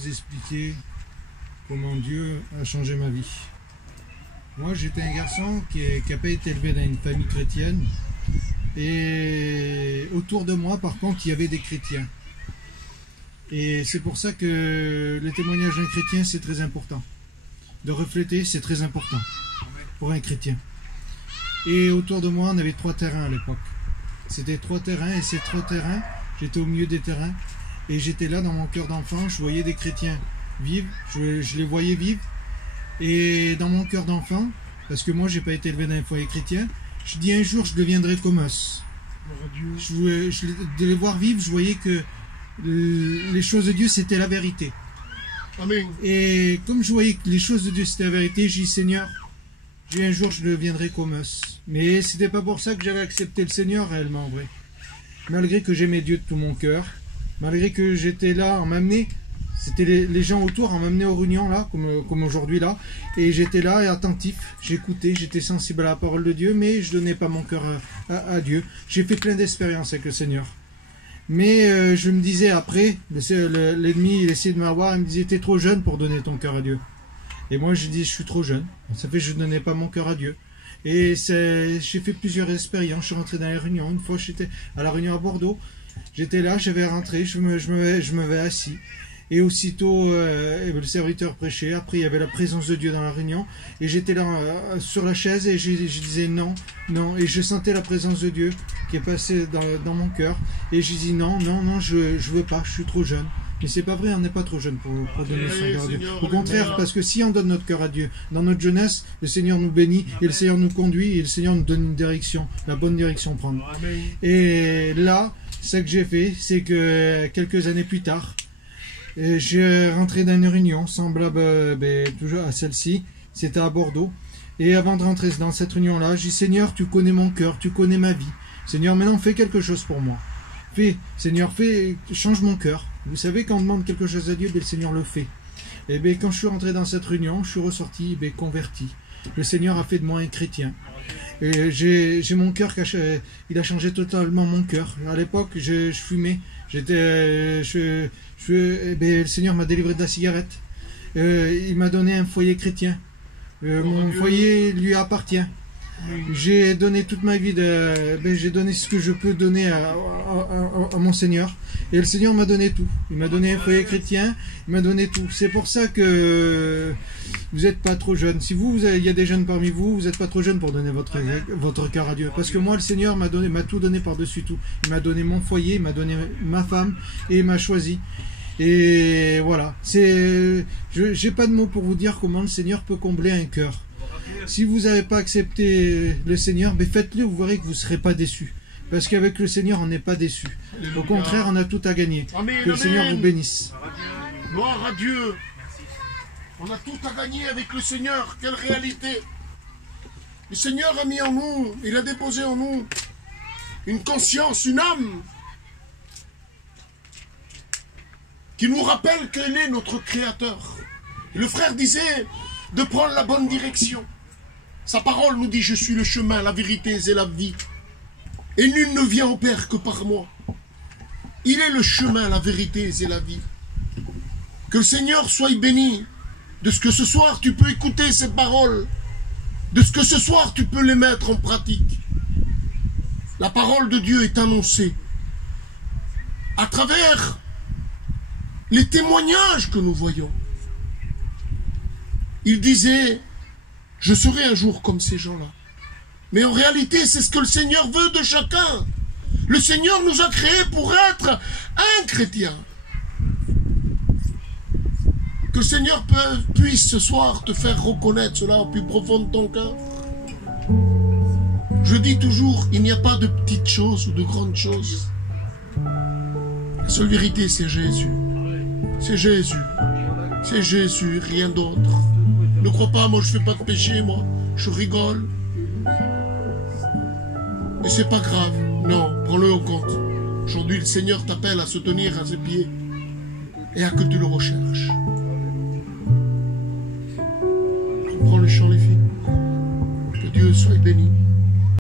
vous expliquer comment Dieu a changé ma vie. Moi, j'étais un garçon qui n'a pas été élevé dans une famille chrétienne. Et autour de moi, par contre, il y avait des chrétiens. Et c'est pour ça que le témoignage d'un chrétien, c'est très important. De refléter, c'est très important pour un chrétien. Et autour de moi, on avait 3 terrains à l'époque. C'était 3 terrains, et ces 3 terrains, j'étais au milieu des terrains. Et j'étais là dans mon cœur d'enfant, je voyais des chrétiens vivre, je les voyais vivre. Et dans mon cœur d'enfant, parce que moi, j'ai pas été élevé dans un foyer chrétien, je dis un jour, je deviendrai comme eux. De les voir vivre, je voyais que les choses de Dieu, c'était la vérité. Amen. Et comme je voyais que les choses de Dieu, c'était la vérité, je dis, Seigneur, un jour, je deviendrai comme eux. Mais c'était pas pour ça que j'avais accepté le Seigneur, réellement, en vrai. Malgré que j'aimais Dieu de tout mon cœur, malgré que j'étais là, on m'amenait, c'était les gens autour, on m'amenait aux réunions, là, comme aujourd'hui, là, et j'étais là, et attentif, j'écoutais, j'étais sensible à la parole de Dieu, mais je donnais pas mon cœur à Dieu. J'ai fait plein d'expériences avec le Seigneur. Mais je me disais après, l'ennemi, il essayait de m'avoir, il me disait, t'es trop jeune pour donner ton cœur à Dieu. Et moi, je dis, je suis trop jeune. Ça fait que je ne donnais pas mon cœur à Dieu. Et j'ai fait plusieurs expériences. Je suis rentré dans les réunions. Une fois, j'étais à la réunion à Bordeaux. J'étais là, j'avais rentré, je me vais assis. Et aussitôt, le serviteur prêchait. Après, il y avait la présence de Dieu dans la réunion. Et j'étais là sur la chaise et je disais non, non. Et je sentais la présence de Dieu qui est passée dans mon cœur. Et je dis non, non, non, je veux pas, je suis trop jeune. Mais c'est pas vrai, on n'est pas trop jeune pour donner son cœur à Dieu. Au contraire, parce que si on donne notre cœur à Dieu, dans notre jeunesse, le Seigneur nous bénit, et le Seigneur nous conduit, et le Seigneur nous donne une direction, la bonne direction à prendre. Et là, ce que j'ai fait, c'est que quelques années plus tard, j'ai rentré dans une réunion semblable toujours à celle-ci, c'était à Bordeaux. Et avant de rentrer dans cette réunion-là, j'ai dit, Seigneur, tu connais mon cœur, tu connais ma vie. Seigneur, maintenant fais quelque chose pour moi. Seigneur, change mon cœur. Vous savez, quand on demande quelque chose à Dieu, le Seigneur le fait. Et bien, quand je suis rentré dans cette réunion, je suis ressorti converti. Le Seigneur a fait de moi un chrétien. Et j'ai mon cœur, il a changé totalement mon cœur. À l'époque, je fumais. Le Seigneur m'a délivré de la cigarette. Il m'a donné un foyer chrétien. Mon foyer lui appartient. J'ai donné toute ma vie, j'ai donné ce que je peux donner à mon Seigneur. Et le Seigneur m'a donné tout. Il m'a donné un foyer chrétien, il m'a donné tout. C'est pour ça que vous n'êtes pas trop jeune. Si il y a des jeunes parmi vous, vous n'êtes pas trop jeune pour donner votre cœur à Dieu. Parce que moi, le Seigneur m'a tout donné par-dessus tout. Il m'a donné mon foyer, il m'a donné ma femme et il m'a choisi. Et voilà. J'ai pas de mots pour vous dire comment le Seigneur peut combler un cœur. Si vous n'avez pas accepté le Seigneur, faites-le, vous verrez que vous ne serez pas déçus. Parce qu'avec le Seigneur, on n'est pas déçus. Au contraire, on a tout à gagner. Amen, que le Seigneur vous bénisse. Gloire à Dieu. On a tout à gagner avec le Seigneur. Quelle réalité. Le Seigneur a mis en nous, il a déposé en nous une conscience, une âme qui nous rappelle quel est notre Créateur. Et le frère disait de prendre la bonne direction. Sa parole nous dit, je suis le chemin, la vérité et la vie. Et nul ne vient au Père que par moi. Il est le chemin, la vérité et la vie. Que le Seigneur soit béni de ce que ce soir tu peux écouter ces paroles, de ce que ce soir tu peux les mettre en pratique. La parole de Dieu est annoncée à travers les témoignages que nous voyons. Il disait, je serai un jour comme ces gens-là. Mais en réalité, c'est ce que le Seigneur veut de chacun. Le Seigneur nous a créés pour être un chrétien. Que le Seigneur puisse ce soir te faire reconnaître cela au plus profond de ton cœur. Je dis toujours, il n'y a pas de petites choses ou de grandes choses. La seule vérité, c'est Jésus. C'est Jésus. C'est Jésus, rien d'autre. Ne crois pas, moi je fais pas de péché, moi. Je rigole. Mais c'est pas grave. Non, prends-le en compte. Aujourd'hui, le Seigneur t'appelle à se tenir à ses pieds et à que tu le recherches. Prends le chant, les filles. Que Dieu soit béni.